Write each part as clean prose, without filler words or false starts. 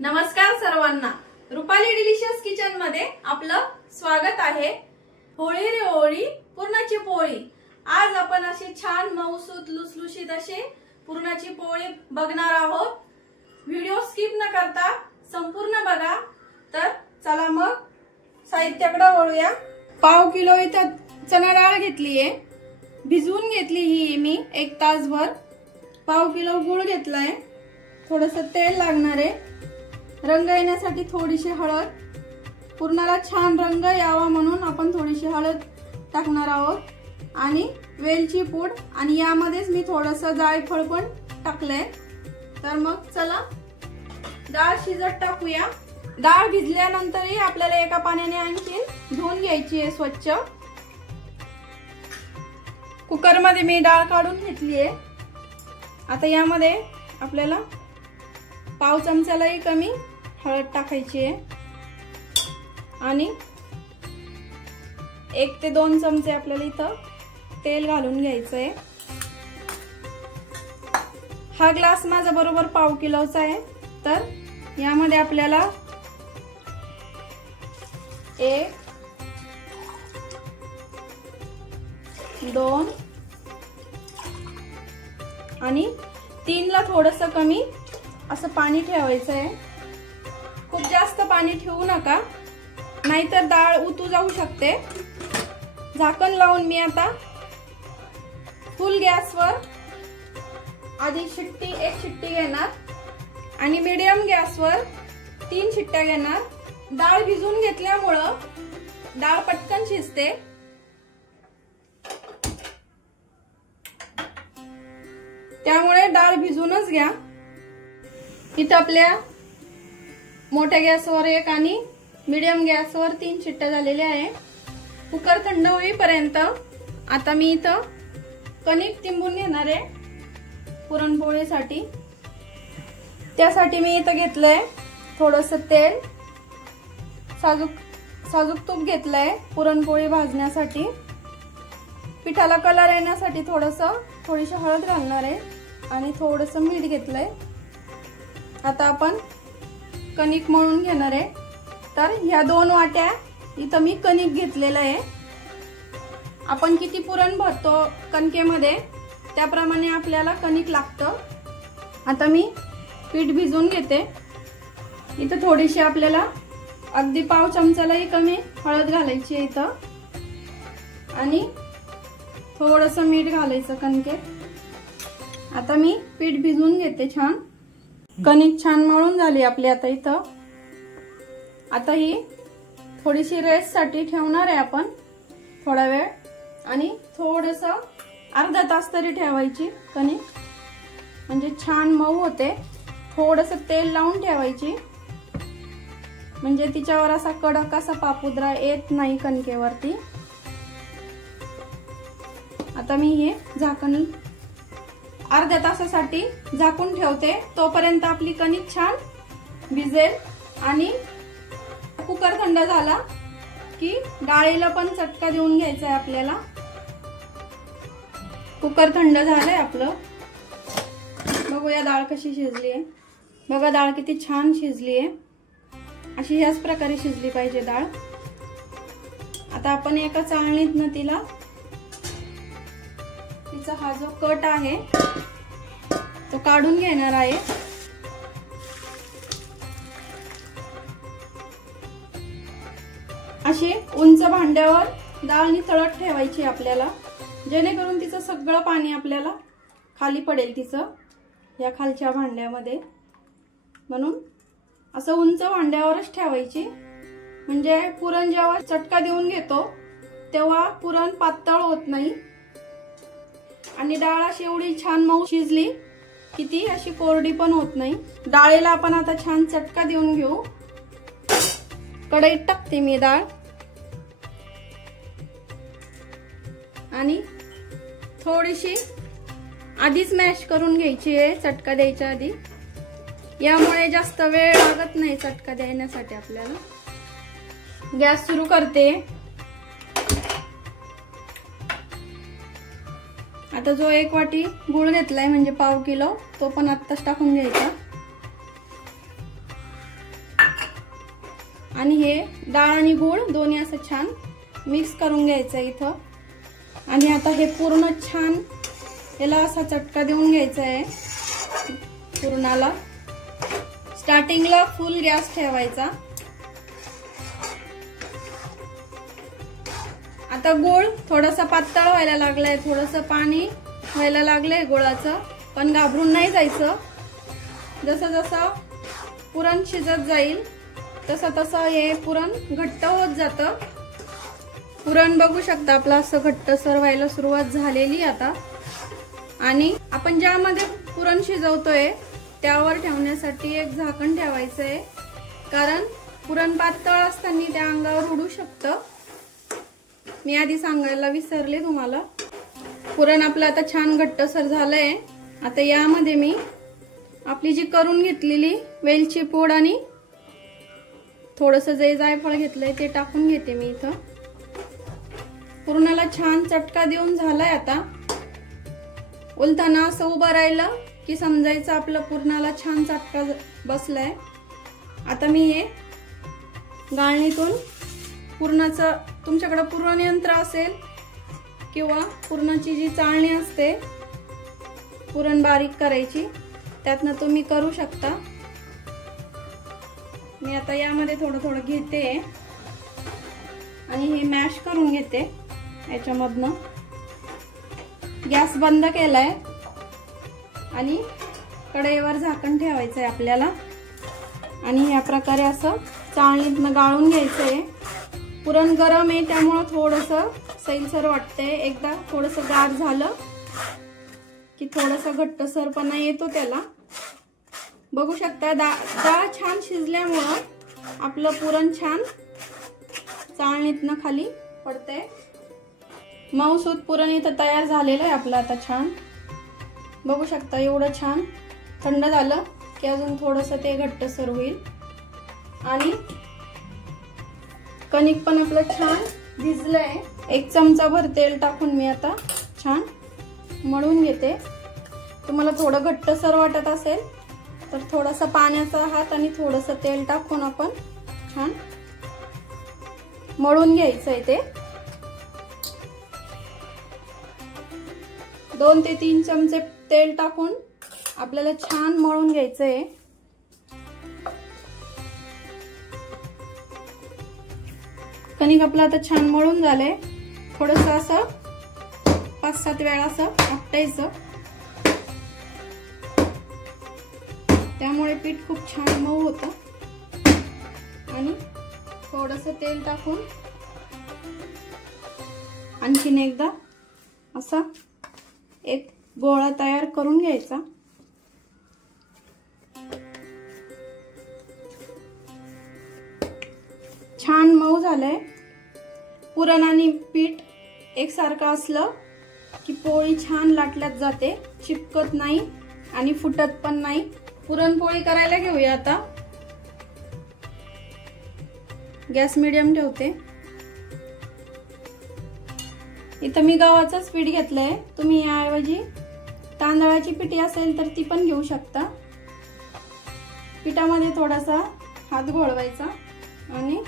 नमस्कार सर्वांना, Rupali delicious kitchen मध्ये आपलं स्वागत आहे। होळी रे होळी पुरणाची पोळी। आज आपण अशी छान मऊसूत लुसलुशीत अशी पुरणाची पोळी बघणार आहोत। व्हिडिओ स्किप न करता संपूर्ण बघा। तर चला मग साहित्याकडे वळूया। पाव किलो इथं चणा डाळ घेतलीये, भिजवून घेतली ही मी 1 तासभर। पाव किलो गूळ घेतलाय, थोडंसं तेल लागणार आहे, रंग येण्यासाठी थोडीशी हळद, पुरणाला छान रंग यावा म्हणून आपण थोडीशी हळद टाकणार आहोत आणि वेलची पूड, आणि यामध्येच मी थोडंसं जायफळ पण टाकलंय। तर मग चला डाळ शिजत टाकूया। डाळ भिजल्यानंतरही आपल्याला एका पाण्याने आणखी धुवून घ्यायची आहे स्वच्छ। कुकर मध्ये मी डाळ काढून घेतली आहे। आता यामध्ये आपल्याला पाव चमचालाही कमी हळद टाकायची आहे आणि 1 ते 2 चमचे आपल्याला इथं तेल घालून घ्यायचं आहे। हा ग्लास माझा बरोबर पाव किलोचा आहे। तर यामध्ये आपल्याला 1 2 आणि 3 ला थोडंसं कमी असं पाणी ठेवायचं आहे। खूप जास्त पाणी ठेवू नका, नाहीतर डाळ उतू जाऊ शकते। झाकण लावून मी आता फुल गॅसवर आधी एक शिट्टी घेणार आणि मीडियम गॅसवर 3 शिट्ट्या घेणार। डाळ भिजवून घेतल्यामुळं डाळ पटकन शिजते। त्यामुळे डाळ भिजूनच घ्या। इथं आपल्या मोठ्या गॅसवर 1 आणि मीडियम गॅसवर 3 शिट्ट्या झालेल्या आहे। कुकर थंड होईपर्यंत आता मी इथं कणिक तिंबून घेणार आहे पुरणपोळीसाठी। त्यासाठी मी इथं घेतलंय थोडंसं तेल, साजूक तूप घेतलंय पुरणपोळी भाजण्यासाठी। पिठाला कलर येण्यासाठी थोडीशी हळद घालणार आहे आणि थोडंसं मीठ घेतलंय। आता आपण कणिक मळून घेणार आहे। तर ह्या 2 वाट्या इथं मी कणिक घेतलेलं आहे। आपण किती पुरण भरतो कणकेमध्ये त्याप्रमाणे आपल्याला कणिक लागतं। आता मी पीठ भिजवून घेते। इथं थोडीशी आपल्याला अगदी पाव चमचालाही कमी हळद घालायची आहे इथं आणि थोडंसं मीठ घालायचं कणकेत। आता मी पीठ भिजवून घेते छान। कणिक छान मळून झाली आपली आता इथं। आता ही थोडीशी रेस्ट साठी ठेवणार आहे आपण थोडा वेळ, आणि थोडंसं अर्धा तास तरी ठेवायची कणिक, म्हणजे छान मऊ होते। थोडंसं तेल लावून ठेवायची, म्हणजे तिच्यावर असा कडक असा पापुद्रा येत नाही कणकेवरती। आता मी हे झाकण अर्ध्या तासासाठी झाकून ठेवते। तोपर्यंत आपली कणिक छान भिजेल आणि कुकर थंड झाला की डाळीला पण चटका देऊन घ्यायचा आहे आपल्याला। कुकर थंड झालंय आपलं। बघूया डाळ कशी शिजली आहे। बघा डाळ किती छान शिजली आहे। अशी ह्याच प्रकारे शिजली पाहिजे डाळ। आता आपण एका चाळणीतनं तिचा हा जो कट आहे तो काढून घेणार आहे। अशी उंच भांड्यावर डाळ नितळत ठेवायची आपल्याला, जेणेकरून तिचं सगळं पाणी आपल्याला खाली पडेल तिचं या खालच्या भांड्यामध्ये। म्हणून असं उंच भांड्यावरच ठेवायची, म्हणजे पुरण जेव्हा चटका देऊन घेतो तेव्हा पुरण पातळ होत नाही आणि डाळ अशी एवढी छान मऊ शिजली की ती अशी कोरडी पण होत नाही। डाळीला आपण आता छान चटका देऊन घेऊ। कढईत टाकते मी डाळ आणि थोडीशी आधीच मॅश करून घ्यायची आहे चटका द्यायच्या आधी। यामुळे जास्त वेळ लागत नाही चटका देण्यासाठी आपल्याला। गॅस सुरू करते। आता जो 1 वाटी गूळ घेतलाय म्हणजे पाव किलो, तो पण आत्ताच टाकून घ्यायचा। आणि हे डाळ आणि गूळ दोन्ही असं छान मिक्स करून घ्यायचं इथं। आणि आता हे पूर्ण छान याला असा चटका देऊन घ्यायचा आहे पुरणाला। स्टार्टिंगला फुल गॅस ठेवायचा। आता गूळ थोडासा पातळ व्हायला लागलाय, थोडंसं पाणी व्हायला लागलंय गुळाचं, पण घाबरून नाही जायचं। जसं जसं पुरण शिजत जाईल तसं तसं हे पुरण घट्ट होत जातं। पुरण बघू शकता आपलं असं घट्टसर व्हायला सुरुवात झालेली आता। आणि आपण ज्यामध्ये पुरण शिजवतोय त्यावर ठेवण्यासाठी एक झाकण ठेवायचं आहे, कारण पुरण पातळ असताना त्या अंगावर उडू शकतं। मी आधी सांगायला विसरले तुम्हाला। पुरण आपलं आता छान घट्टसर झालंय। आता यामध्ये मी आपली जी करून घेतलेली वेलची पूड आणि थोडंसं जे जायफळ घेतलंय ते टाकून घेते मी इथं। पुरणाला छान चटका देऊन झालाय आता। उलताना असं उभं राहिलं की समजायचं आपलं पुरणाला छान चटका बसलाय। आता मी हे गाळणीतून पुरणाचं, तुमच्याकडे पुरण यंत्र असेल किंवा पुरणाची जी चाळणी असते पुरण बारीक करायची, त्यातनं तुम्ही करू शकता। मी आता यामध्ये थोडं थोडं घेते आणि हे मॅश करून घेते याच्यामधनं। गॅस बंद केलाय आणि कढईवर झाकण ठेवायचंय आपल्याला आणि या प्रकारे असं चाळणीतनं गाळून घ्यायचंय। पुरण गरम आहे त्यामुळे थोडंसं सैलसर वाटतंय। एकदा थोडंसं गार झालं की थोडंसं घट्टसरपणा येतो त्याला। बघू शकता डाळ छान शिजल्यामुळं आपलं पुरण छान चाळणीतनं खाली पडतंय। मऊसूत पुरण इथं तयार झालेलं आहे आपलं आता छान। बघू शकता एवढं छान थंड झालं की अजून थोडंसं ते घट्टसर होईल। आणि कणिक पण आपलं छान भिजलंय। 1 चमचा भर तेल टाकून मी आता छान मळून घेते। तुम्हाला थोडं घट्टसर वाटत असेल तर थोडासा पाण्याचा हात आणि थोडंसं तेल टाकून आपण छान मळून घ्यायचंय ते। 2 ते 3 चमचे तेल टाकून आपल्याला छान मळून घ्यायचंय। कणिक आपलं आता छान मळून झालंय। थोडंसं असं 5-7 वेळा असं आपटायचं, त्यामुळे पीठ खूप छान मऊ होतं। आणि थोडंसं तेल टाकून आणखीन एकदा असा एक गोळा तयार करून घ्यायचा। छान मऊ झालंय। पुरण आणि पीठ एकसारखं असलं की पोळी छान लाटल्यात जाते, चिपकत नाही आणि फुटत पण नाही। पुरणपोळी करायला घेऊया आता। गॅस मीडियम ठेवते। इथं मी गव्हाचंच पीठ घेतलंय, तुम्ही याऐवजी तांदळाची पिठी असेल तर ती पण घेऊ शकता। पिठामध्ये थोडासा हात घोळवायचा आणि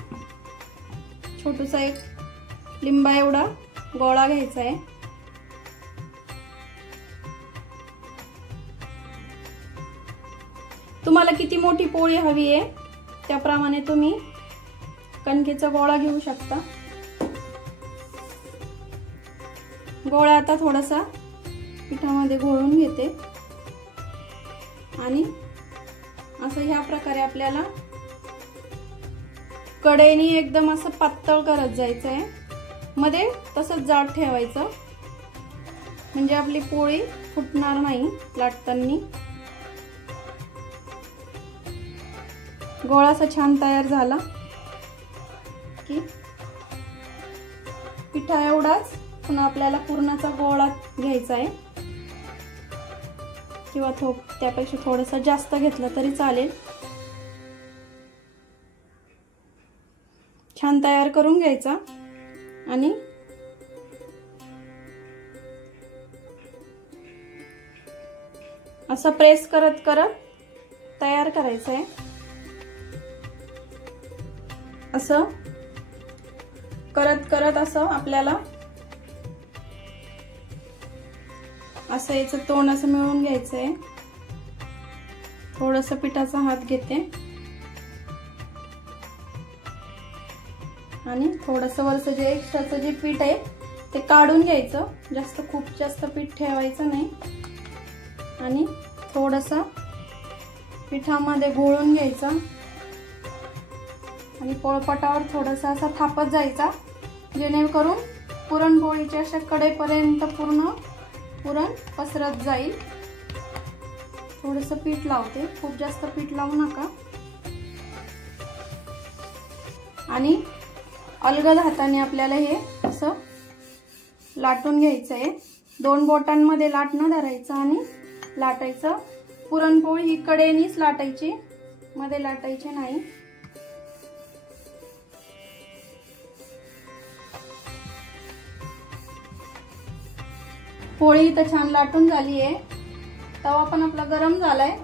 छोटूसा एक लिंबा एवढा गोळा घ्यायचा आहे। तुम्हाला किती मोठी पोळी हवी आहे त्याप्रमाणे तुम्ही कणकेचा गोळा घेऊ शकता। गोळा आता थोडासा पिठामध्ये घोळून घेते आणि असं ह्या प्रकारे आपल्याला कढईने एकदम असं पातळ करत जायचं आहे। मध्ये तसंच जाड ठेवायचं म्हणजे आपली पोळी फुटणार नाही लाटताना। गोळा असा छान तयार झाला की पिठा एवढाच पुन्हा आपल्याला पुरणाचा गोळा घ्यायचा आहे किंवा त्यापेक्षा थोडंसं जास्त घेतलं तरी चालेल। छान तयार करून घ्यायचा आणि असं प्रेस करत करत तयार करायचं आहे। असं करत करत असं आपल्याला असं याचं तोंड असं मिळवून घ्यायचंय। थोडंसं पिठाचा हात घेते आणि थोडंसं वरचं जे एक्स्ट्राचं जे पीठ आहे ते काढून घ्यायचं। खूप जास्त पीठ ठेवायचं नाही आणि थोडंसं पिठामध्ये घोळून घ्यायचं आणि पोळपाटावर थोडंसं असं थापत जायचा, जेणेकरून पुरणपोळीच्या अशा कडेपर्यंत पूर्ण पुरण पसरत जाईल। थोडंसं पीठ लावते, खूप जास्त पीठ लावू नका। आणि अलगद हाताने आपल्याला हे असं लाटून घ्यायचंय। 2 बोटांमध्ये लाटणं धरायचं आणि लाटायचं। पुरणपोळी ही कडेनीच लाटायची, मध्ये लाटायची नाही। पोळी इथं छान लाटून झाली आहे। तवा पण आपला गरम झालाय।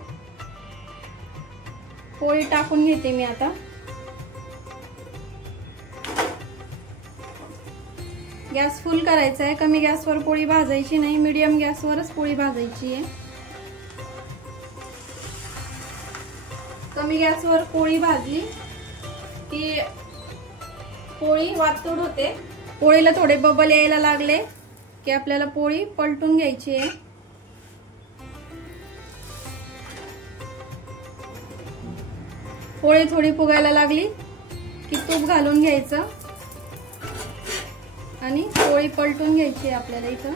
पोळी टाकून घेते मी आता। गॅस फुल करायचा आहे, कमी गॅसवर पोळी भाजायची नाही, मीडियम गॅसवरच पोळी भाजायची आहे। कमी गॅसवर पोळी भाजली की पोळी वातूड होते। पोळीला थोडे बबल यायला लागले की आपल्याला पोळी पलटून घ्यायची आहे। पोळी थोडी फुगायला लागली की तूप घालून घ्यायचं आणि पोळी पलटून घ्यायची आहे आपल्याला। इथं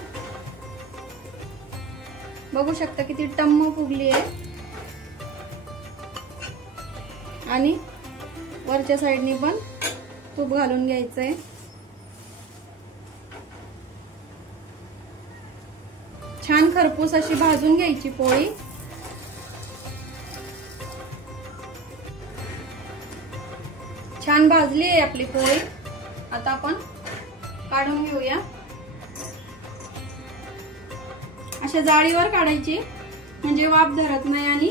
बघू शकता किती टम्म फुगली आहे आणि वरच्या साईडनी पण तूप घालून घ्यायचंय। छान खरपूस अशी भाजून घ्यायची पोळी। छान भाजली आहे आपली पोळी। आता आपण काढून घेऊया। अशा जाळीवर काढायची म्हणजे वाफ धरत नाही आणि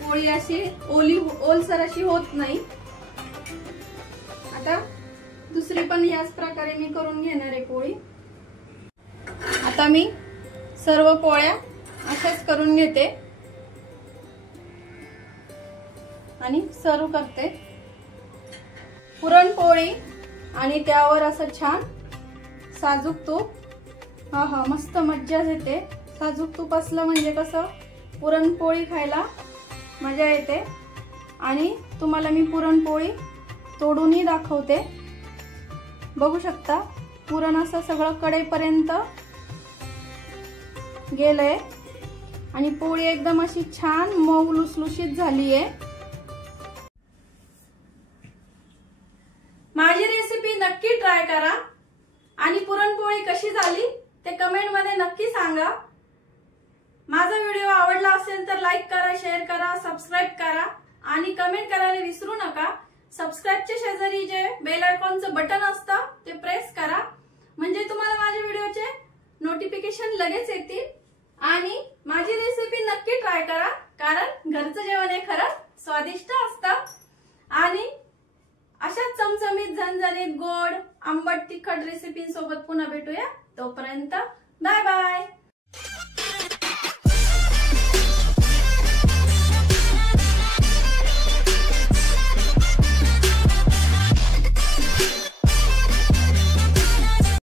पोळी अशी ओलसर अशी होत नाही। आता दुसरी पण याच प्रकारे मी करून घेणार आहे पोळी। आता मी सर्व पोळ्या अशाच करून घेते आणि सर्व करते। पुरणपोळी आणि त्यावर असं छान साजूक तूप, हा हा मस्त मज्जाच येते। साजूक तूप असलं म्हणजे कसं पुरणपोळी खायला मजा येते। आणि तुम्हाला मी पुरणपोळी तोडूनही दाखवते। बघू शकता पुरण असं सगळं कडेपर्यंत गेलंय आणि पोळी एकदम अशी छान मऊ लुसलुशीत झाली आहे। माझी रेसिपी नक्की ट्राय करा आणि पुरणपोळी कशी झाली ते कमेंट मध्ये नक्की सांगा। माझा व्हिडिओ आवडला असेल तर लाईक करा, शेअर करा, सबस्क्राइब करा आणि कमेंट करायला विसरू नका। सबस्क्राइबच्या शेजारी जे बेल आयकॉनचं बटन असतं ते प्रेस करा, म्हणजे तुम्हाला माझ्या व्हिडिओचे नोटिफिकेशन लगेच येतील। आणि माझी रेसिपी नक्की ट्राय करा, कारण घरचं जेवण हे खरंच स्वादिष्ट असतं। आणि अशाच चमचमीत, झणझणीत, गोड, आंबट, तिखट रेसिपींसोबत पुन्हा भेटूया। तोपर्यंत बाय बाय।